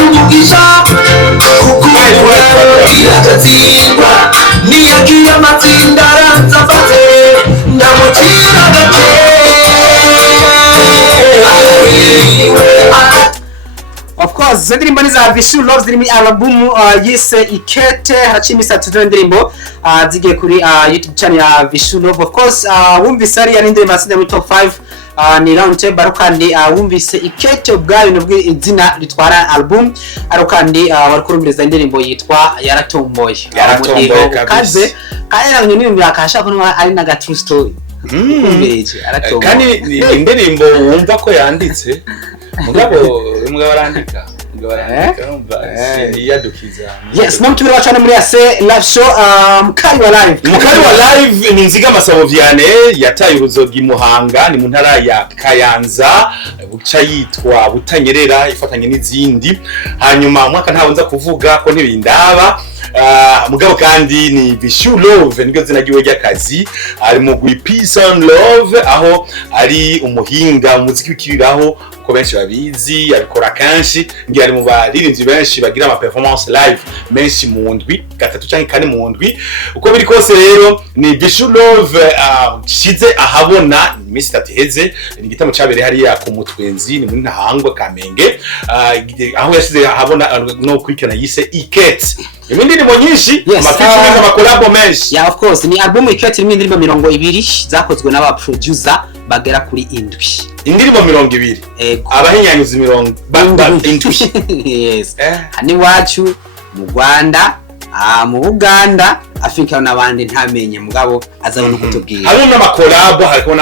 Umugisha kukugira agatsindwa niyagiye amatsinda aranzafate ndamucira gake. Of course, izo ndirimbo ni za VICHOU LOVE ziri muri album yise Ikete. Haraciye iminsi itatu izo ndirimbo zigiye kuri YouTube channel ya VICHOU LOVE. Of course, wumvise ari indirimbo yasize muri top 5 ni round table, ariko kandi wumvise Ikete ubwayo nubwo izina ritwara album, ariko kandi wari kurumviriza indirimbo yitwa Yaratomboye. Kaze kandi n'ibintu yakashaka ko ari na true story. Kandi indirimbo wumva ko yanditse mugabo arandika yes, mumtumira wacana muri ase live show Mukari wa live ni Nziga Masabo Viane yataye uruzogi Muhanga ni mu ntara ya Kayanza, buca yitwa Butanyerera ifatanye n'izindi. Hanyuma mwaka ntawe nza kuvuga ko ntibindaba mugabo kandi ni VICHOU LOVE nibyo zina giwe ry'akazi, ari mu Peace and Love aho ari umuhinga muziki wikiriraho ko benshi babizi, abikora kanshi ngiye ari mu baririmbyi benshi bagira ama performance live menshi mu ndwi gatatu cyangwa kane mu ndwi. Uko biri kose rero ni VICHOU LOVE shize ahabona iminsi itatu iheze, ni igitamo cyabere hari ya ku Mutwenzi ni muri Ntahangwa Kamenge, aho yashize ahabona no kwikana yise Ikete. Indirimbo nyinshi amafeaturing n'amakolabo menshi. Yeah, of course, ni album Ikete irimo indirimbo 20 zakozwe n'aba producer bagera kuri 7. Indirimbo 20 abahinyanyuzi 70. Yes. Hani wacu mu Rwanda, mu Uganda, Afrika n'abandi ntamenye mugabo azabona kutubwira. Hari n'amakolabo, hariko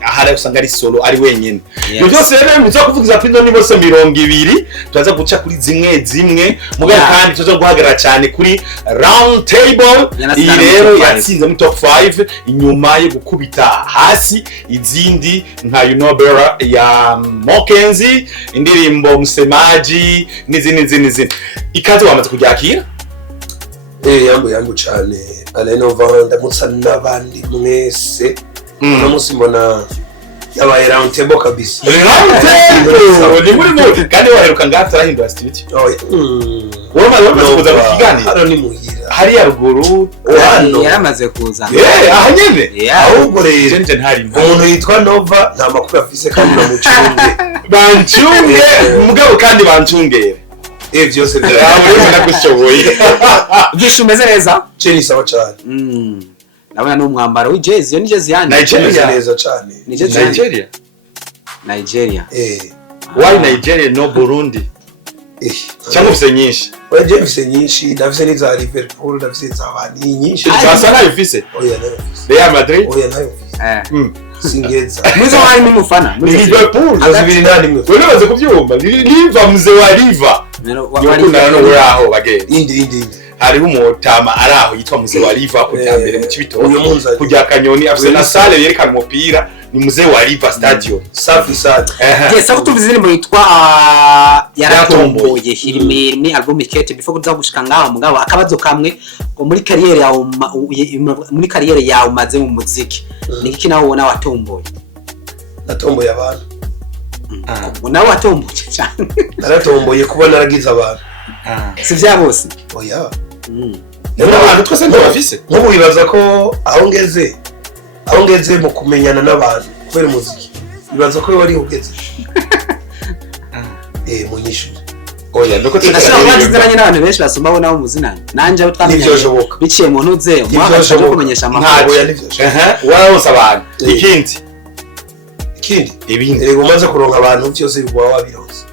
hari usanga ari solo ari wenyene. Mu byose rero muzo kuvugiza pindo ni bose 20 tuzaza guca kuri zimwe mugabo kandi tuzaza guhagarara cyane kuri round table. Iyi rero yatsinze mu top 5 inyuma yo gukubita hasi izindi nka You Know Better ya Mokenzi, indirimbo Msemaji n'izindi. Ikaze wamaze kuryakira? Yambo cyane Alenova ndamutsa n'abandi mwese no musi mbona yabaye round table kabisa. Round table ni muri kandi waheruka ngata rahindwa studio. Wamaze kuza kukiganira hano ni muhira hari ya ruguru yaramaze kuza aha nyene ahubwo rero nje ntari umuntu yitwa Nova nta makuru afise kandi namucunge bancunge mugabo kandi bancungere byose biragushoboye. VICHOU umeze neza Jenny sawa cyane. Nabona n'umwambaro w'ijezi, yo ni jezi yandi Nigeria neza cyane. Nigeria why Nigeria no Burundi? Cyangwa ufise nyinshi? Waje ufise nyinshi, ndafise n'iza Liverpool, ndafise za bani nyinshi. Basa nayo ufise? Oya nayo ufise. Real Madrid? Oya nayo ufise. Singeza. Mwizo wari n'umufana. Liverpool azibiri ndani mwe. Wewe waze kubyumva. Liva mze wa Liva. Yokunda no uraho bagende. Indi. Hari umutama araho yitwa muze wa Liva ko cyambere mu Kibitoke. Kujya Kanyoni afise na salle yerekana umupira ni muze wa Liva stadium. Safi sana. Yes, ako tuvuze indirimbo yitwa Yaratomboye iri muri album Ikete. Before kuza gushika ngaho mugabo akabazo kamwe muri kariyere yawe umaze mu muziki. Niki nawe ubona watomboye? Natomboye abantu. Nawe watomboye cyane. Naratomboye kuba naragize abantu. Si vya bose. Oya. Abantu twese ndabafise. Nkubu bibaza ko aho ngeze mu kumenyana n'abantu kubera muziki. Bibaza ko wari ugeze. Munyishuri. Oya ndoko twaziranye n'abantu benshi basoma bo nabo muzinanye. Nanje abo twamenye. Biciye mu ntuze mwafasha cyo kumenyesha amakuru. Oya nivyo. Wose abantu. Ikindi ibindi. Rego umaze kuronka abantu byose bigwa wabironse.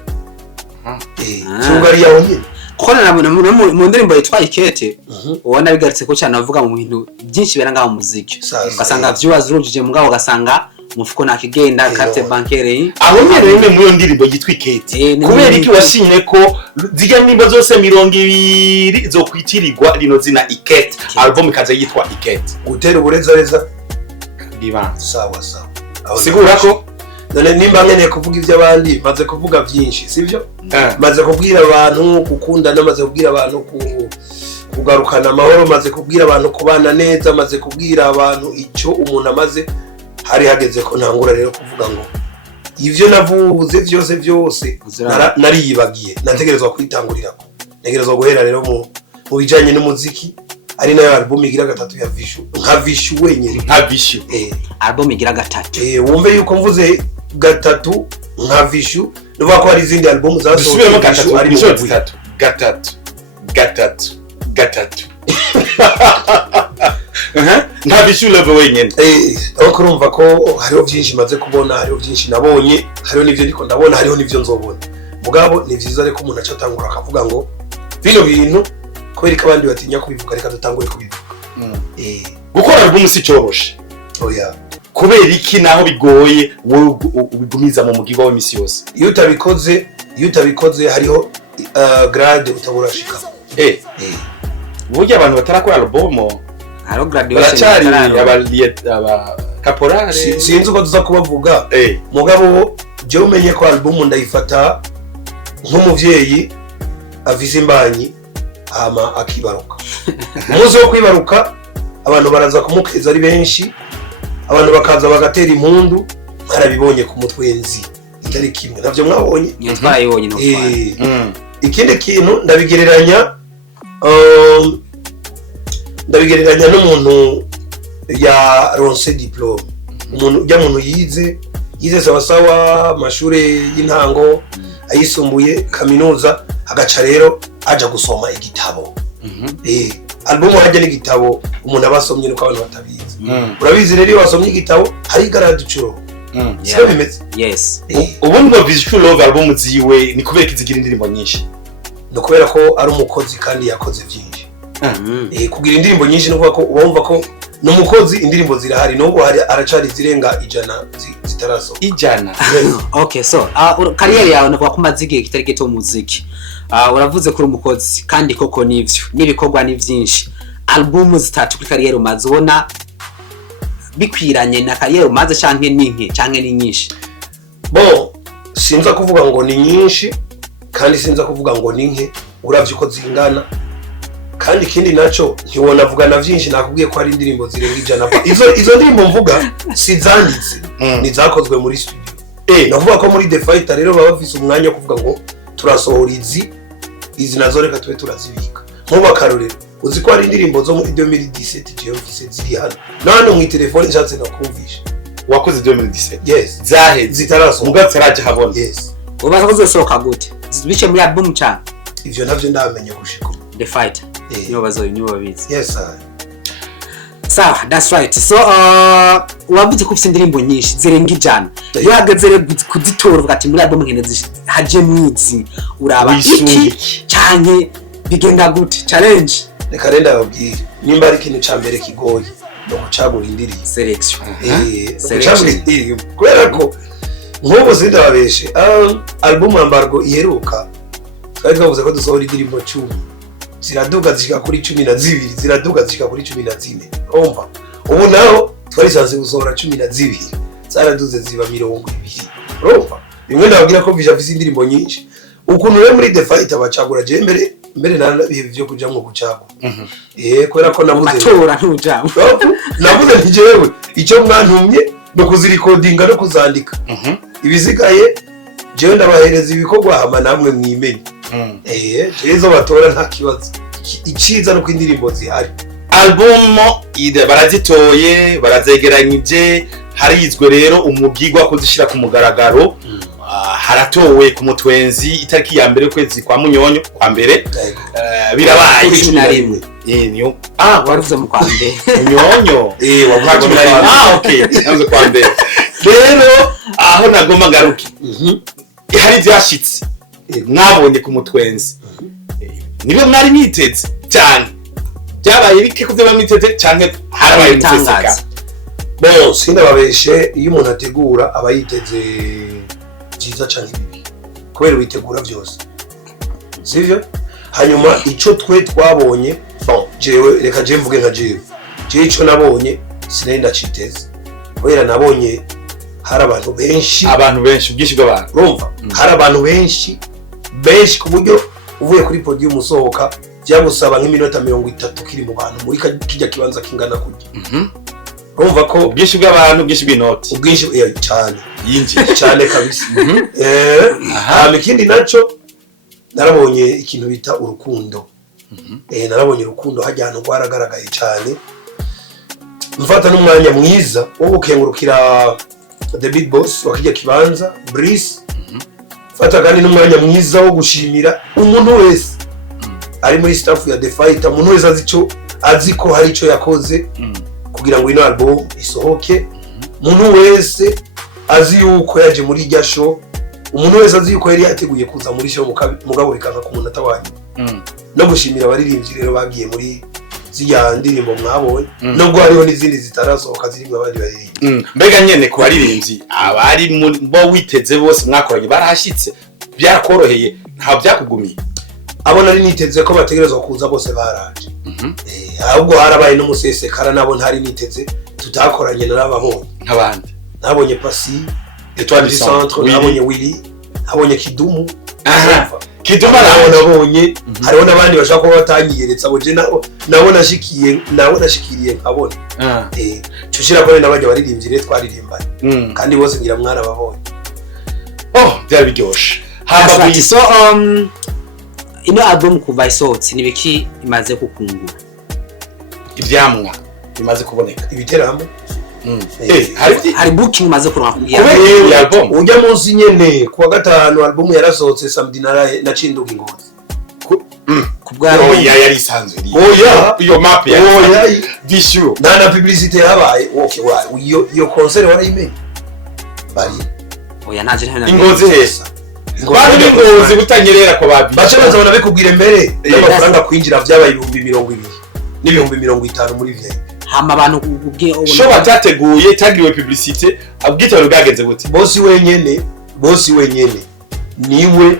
Cyungari yawo nyine. Kuko nabona mu ndirimbo yitwa Ikete ubona bigaritse ko cyane avuga mu bintu byinshi beranga mu muziki. Ugasanga viewers urujije mugabo ugasanga mufuko nakigenda carte bancaire. Aho nyene mu ndirimbo yitwa Ikete. Kubera iki washinye ko zijya nimba zose 20 zo kwitirirwa rino zina Ikete. Album ikaze yitwa Ikete. Gutera uburezareza biba sawa. Sigura ko none nimba nkeneye kuvuga iby'abandi maze kuvuga byinshi sivyo? Maze kubwira abantu gukundana, maze kubwira abantu kugarukana amahoro, maze kubwira abantu kubana neza, maze kubwira abantu icyo umuntu amaze. Hari hageze ko ntangura rero kuvuga ngo ivyo navuze vyose nariyibagiye nategerezwa kwitangurirako ntegerezwa guhera rero mu bijanye n'umuziki ari nayo album igira gatatu ya Vichou nka Vichou wenyine nka Vichou album igira gatatu wumve yuko mvuze gatatu nka Vichou nuvuga ko hari izindi album zasohotse gatatu ari gatatu nta Vichou Love wenyine ariko urumva ko hariho byinshi maze kubona hariho byinshi nabonye hariho n'ivyo ndiko ndabona hariho n'ivyo nzobona mugabo ni vyiza reko umuntu acatangura akavuga ngo bino bintu kubera ko abandi batinya kubivuga reka dutangure kubivuga gukora album si cyoroshe oya kubera iki naho bigoye wowe ubigumiza mu mugigo w'imisi yose iyo utabikoze hariho grade utaburashika burya abantu batarakora album haro graduation baracari aba caporale sinzi uko tuza kubavuga mugabo je umenye ko album ndayifata nk'umuvyeyi avize imbanyi ama akibaruka umuzo wo kwibaruka abantu baraza kumukeza ari benshi abantu bakaza bagatera impundu harabibonye ku mutwenzi itari kimwe navyo mwabonye twayibonye no ikindi kintu ndabigereranya n'umuntu ya ronse diplome umuntu yize sawa amashure y'intango ayisumbuye kaminuza agaca rero aja gusoma igitabo album hajya n'igitabo umuntu abasomye nuko abantu batabizi urabizi rero iyo wasomye igitabo hari garade curo siko bimeze yes ubundi ngo Vichou Love album ziwe ni kubera kizigira indirimbo nyinshi no kubera ko ari umukozi kandi yakoze byinshi kugira indirimbo nyinshi no kuvuga ko ubumva ko n'umukozi indirimbo zirahari n'ubwo hari aracari zirenga 100 zitaraso 100 okay so career yawe no kumaze igihe kitari gito mu muziki uravuze kuri umukozi kandi koko nivyo nibikorwa ni byinshi album zitatu kuri career umaze ubona bikwiranye na career umaze canke ninke canke ni nyinshi bon sinza kuvuga ngo ni nyinshi kandi sinza kuvuga ngo ninke uravye uko zingana kandi kindi naco ntiwona vuga na byinshi nakubwiye ko hari indirimbo zirenga 100 izo ndirimbo mvuga si zanditse ni zakozwe muri studio navuga ko muri The Fighter rero baba bafise umwanya wo kuvuga ngo turasohora izi nazo reka tube turazibika nkuba karorero uzi ko hari indirimbo zo muri 2017 je Mfise ziri hano none mu telefone nshatse nakumvisha wakoze 2017 yes zahe zitaraso mugatse araje habona yes ubaza ko zosohoka gute bice muri album cyane ivyo navyo ndamenye gushika The Fighter niyo babizi yes sir so that's right so uravuze ko ufite indirimbo nyinshi zirenga 100 iyo hageze kuzitora uvuga ati muri album nkene haje mwizi uraba iki cyane bigenda gute challenge reka renda yabwire nimba ari ikintu ca mbere kigoye no gucagura indirimbo selection kubera ko nk'ubu zindababeshe album Embargo iheruka twari twavuze ko dusohora indirimbo 10 ziraduga zishika kuri 12 ziraduga zishika kuri 14 umva ubu naho twari sanze gusohora 12 zaraduze ziba 20 umva bimwe ndababwira ko bija afise indirimbo nyinshi ukuntu we muri The Fighter bacagura je mbere narabihe byo kuja mu gucagura kubera ko navuze matora ntujambo navuze nti jewe icyo mwantumye no kuzirikodinga no kuzandika ibisigaye jewe ndabahereza ibikorwa hama namwe mwimenye jezo batora nta kibazo iciza no kwindirimbo zihari album barazitoye barazegeranyije harizwe rero umubwirwa kuzishira ku mugaragaro haratowe ku mutwenzi itariki ya mbere kwezi kwa munyonyo kwa mbere birabaye 11 niyo waruvuze mu kwa mbere munyonyo wa kwa 11 okay yanze kwa mbere rero aho nagoma garuki hari byashitse mwabonye ku mutwenzi nibe mwari niteze cyane byabaye bike ko byo mwiteze cyane harabaye muteseka bon sindababeshe iyo umuntu ategura aba yiteze byiza cyane bibi kubera witegura byose sivyo hanyuma ico twe twabonye bon jewe reka je mvuge nka jewe ico nabonye sinari ndaciteze kubera nabonye hari abantu benshi ubwinshi bw'abantu urumva hari abantu benshi ku buryo uvuye kuri podium usohoka byagusaba nk'iminota 30 kiri mu bantu muri kijya kibanza kingana kujya urumva ko ubwinshi bw'abantu ubwinshi bw'inoti ubwinshi cyane yinjiye cyane kabisa. Ikindi naco narabonye ikintu bita urukundo. Narabonye urukundo hajyana rwaragaragaye cyane. Mfata n'umwanya mwiza wo gukengurukira the big boss wakijya kibanza Brice. Fata kandi n'umwanya mwiza wo gushimira umuntu wese ari muri staff ya The Fighter, umuntu wese azi ko hari ico yakoze kugira ngo ino album isohoke. Umuntu wese azi yuko yaje muri irya show, umuntu wese azi yuko yari yateguye kuza muri show mugabo bikanga ku munota wanyu. No gushimira abaririmbyi rero bagiye muri ziya ndirimbo mwabonye, nubwo hariho n'izindi zitarasohoka zirimo abandi baririmbyi. Mbega nyene ku baririmbyi abari bo witeze bose mwakoranye barahashitse, byarakoroheye nta byakugumiye? Abo nari niteze ko bategerezwa kuza bose baraje. Ahubwo harabaye n'umusesekara nabo ntari niteze tutakoranye narababonye nk'abandi. Nabonye Pasi, Etoile du Centre, nabonye Willy, nabonye Kidumu. Kidumu nabonye, hariho n'abandi bashaka kuba batanyiyeretsa abo je nabo nashikiriye nkabona. Cushira ko n'abandi baririmbyi rero twaririmbanye. Kandi bose ngira mwarababonye. Byari biryoshe. So ino album kuva isohotse nibiki imaze kukungura? Ivyamwa bimaze kuboneka, ibiteramo. Hari booking imaze kuronka kubera album. Ujya munsi nyene kuwa gatanu album yarasohotse samedi na Cinduga Ingozi. Kubwa yari isanzwe iyo map ya VICHOU na publicité yabaye. Iyo concert warayimenye bari ntaje nta Ingozi hesa bari n'Ingozi butanyerera ko babi bace bazabona bikubwira mbere n'amafaranga kwinjira byabaye 220 n'ibihumbi 50 muri VIP. Hama abantu ubwiye sho batateguye tagiriwe publicité abwite bari bwagenze gute? Bosi wenyene niwe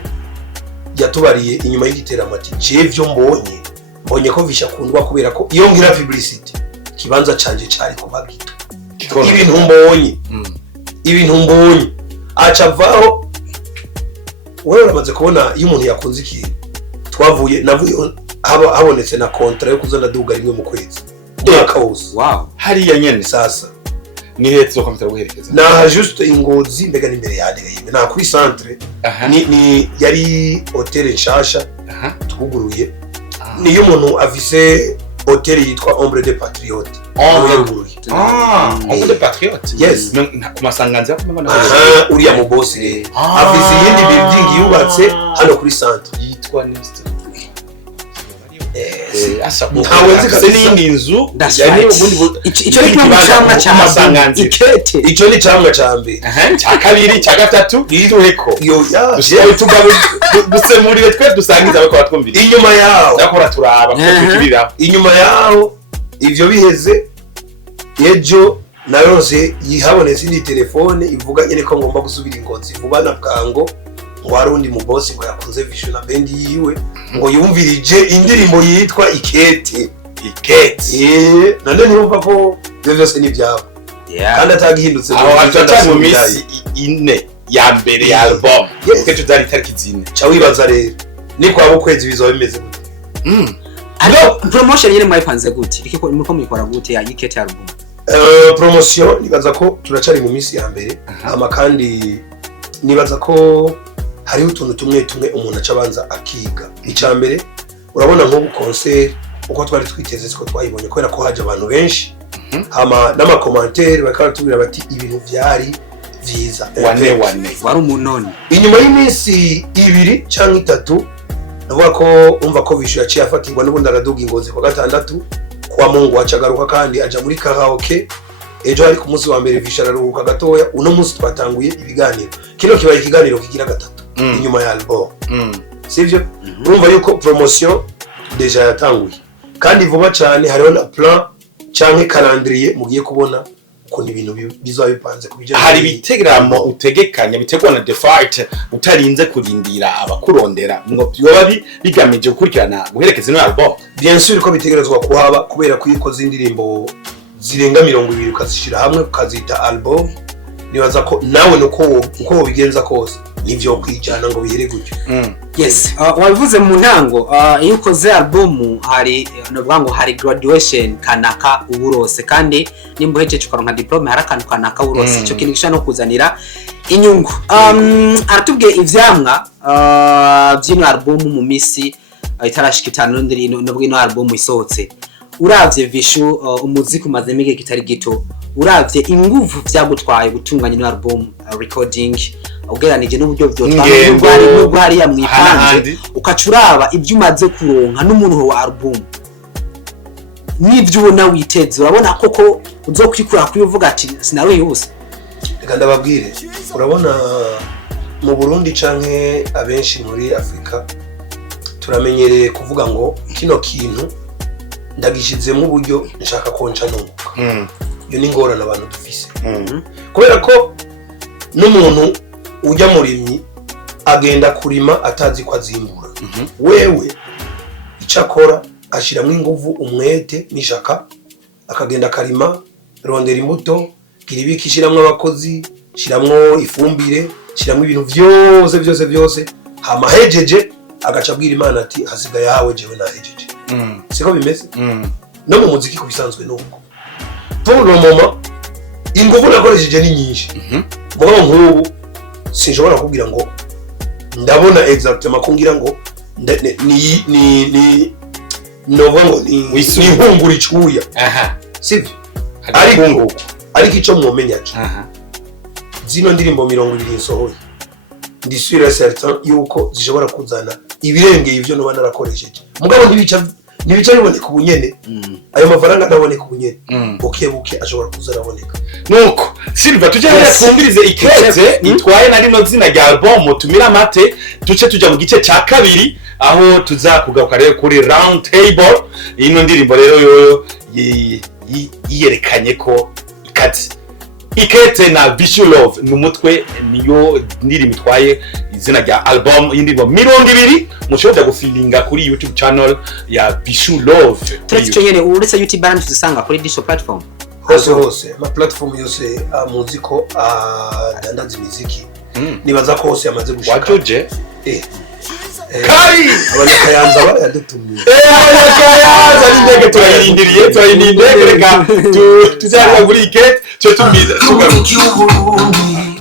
yatubariye inyuma y'igiteramo ati cevyo mbonye ko visha kundwa kubera ko iyo ngira publicity kibanza canje cari kubagito ibintu mbonye acavaho. Wewe uramaze kubona iyo umuntu yakunze ikintu navuye habonetse na kontra yo kuzana duga rimwe mu kwezi mwaka wose. Hariya nyene sasa ni hetso komita guherekeza na juste Ingozi mbega n'imbere yadega yime na kuri centre ni yari hotel nshasha tuguruye. Niyo umuntu afise hotel yitwa Ombre des Patriotes yaguruye. Ombre des Patriotes, yes. Kumasanganza kumabana uriya mu boss rero afise yindi building yubatse hano kuri centre yitwa Nesta. Ntawe nzikase n'indi nzu yani ubundi icyo ni cyamwa cy'amasanganza ikete. Icyo ni cyamwa cyambe cya kabiri cya gatatu yituheko yo dusemurire twe dusangiza abako batwumvira inyuma yaho yakora turaba tukibira inyuma yaho ivyo biheze ejo narose yihabonetse indi telefone ivuga nyene ko ngomba gusubira Ingozi vuba na bwango ngo harundi mu boss ngo yakunze VICHOU na band yiwe ngo yumvirije indirimbo yitwa Ikete. Nande ntiyumva ko byose ni byabo kandi atagihindutse aho atata mu misi ine ya mbere ya album Ikete zari tariki zine. Cha wibaza rero ni kwa bukwezi bizo bimeze gute? Alo promotion yene mwayipanze gute? Ikiko muko muyikora gute ya Ikete album? Promotion nibaza ko turacari mu misi ya mbere ama kandi nibaza ko hari utuntu tumwe umuntu acabanza akiga. Icya mbere urabona nko concert uko twari twiteze siko twayibonye kubera ko haje abantu benshi hama n'ama commentaire bakaratubwira bati ibintu byari vyiza wane wari umunoni. Inyuma y'iminsi 2 cyangwa 3 navuga ko umva ko VICHOU yaciye afatirwa n'ubundi araduga Ingozi kwa gatandatu kwa Mungu acagaruka kandi aja muri karaoke. Ejo hari ku munsi wa mbere VICHOU araruhuka gatoya. Uno munsi twatanguye ibiganiro, kino kibaye ikiganiro kigira gatatu inyuma ya album. Sivyo urumva yuko promotion deja yatanguye kandi vuba cyane. Hariho na plan canke calendrier mugiye kubona ukuntu ibintu bizoba bipanze kubijana. Hari bitegramo utegekanya bitegwa na The Fighter utarinze kurindira abakurondera ngo byoba bigamije gukurikirana guherekeza ino album. Bien sûr ko bitegerezwa kuhaba kubera ko ikoze indirimbo zirenga 20 ukazishira hamwe ukazita album. Nibaza ko nawe uko bigenza kose nivyo kwijana ngo bihere gutyo. Yes, wabivuze mu ntango, iyo ukoze album hari novuga ngo hari graduation kanaka uburose, kandi nimba uhejeje ukaronka diplome hari akantu kanaka uburose, ico kintu gishaka no kuzanira inyungu. Aratubwiye ivyamwa by'ino album mu misi itarashika 5 nubwo ino album isohotse. Uravye Vichou umuziki umaze igihe kitari gito, uravye inguvu vyagutwaye gutunganya ino album recording, ugeranije n'uburyo vyotwaye n'ubwo hari ya mwipanze, ukacuraba ibyo umaze kuronka n'umuntu wa album n'ibyo ubona witeze, urabona koko uzokwikura kubivuga ati sinaruyibuse. Reka ndababwire, urabona mu Burundi canke abenshi muri Afrika turamenyereye kuvuga ngo kino kintu ndagishizemo uburyo nshaka konca nunguka. Iyo ni ngorane abantu dufise. Kubera ko n'umuntu ujya murimyi agenda kurima atazi ko azimbura. Wewe icakora ashiramo inguvu, umwete n'ishaka, akagenda karima, rondera imbuto, kiribiki shiramwe abakozi, shiramwo ifumbire, shiramwe ibintu byose hama hejeje agaca abwira Imana ati hasigaye hawe jewe nahejeje. Siko bimeze? No mu muziki kubisanzwe nuko. Pour le moment inguvu nakoresheje ni nyinshi. Mugabo nk'ubu sinshobora kubwira ngo ndabona exactement ko ngira ngo ni novuga ni hungura icuya. Sivyo? Ariko ico mwomenya cyo. Zino ndirimbo 20 nsohoye ndi sûr et certain yuko zishobora kuzana ibirengeye ivyo no banarakoresheje. Mugabo ntibica biboneka ubunyene. Ayo mafaranga ndaboneka ubunyene. Buke ashobora kuzaraboneka. Nuko Silva tujye twumvirize Ikete nitwaye na rino zina rya album tumira mate, tuce tujya mu gice cya kabiri aho tuzakugaruka rero kuri round table. Ino ndirimbo rero yo yerekanye ko ikati Ikete na VICHOU Love numutwe niyo ndirimbo itwaye izina rya album y'indirimbo 20 mushobora gufilinga kuri YouTube channel ya VICHOU Love. Turetse nyene uretse YouTube band tuzisanga kuri digital platform. Hose ma platform yose muziko dandaza imiziki. Nibaza ko hose yamaze gushika. Wajoje? Kai abanyakayanza baradutumye. Abanyakayanza n'indege turayirindiriye reka tuzarira muri Ikete cyo tumiza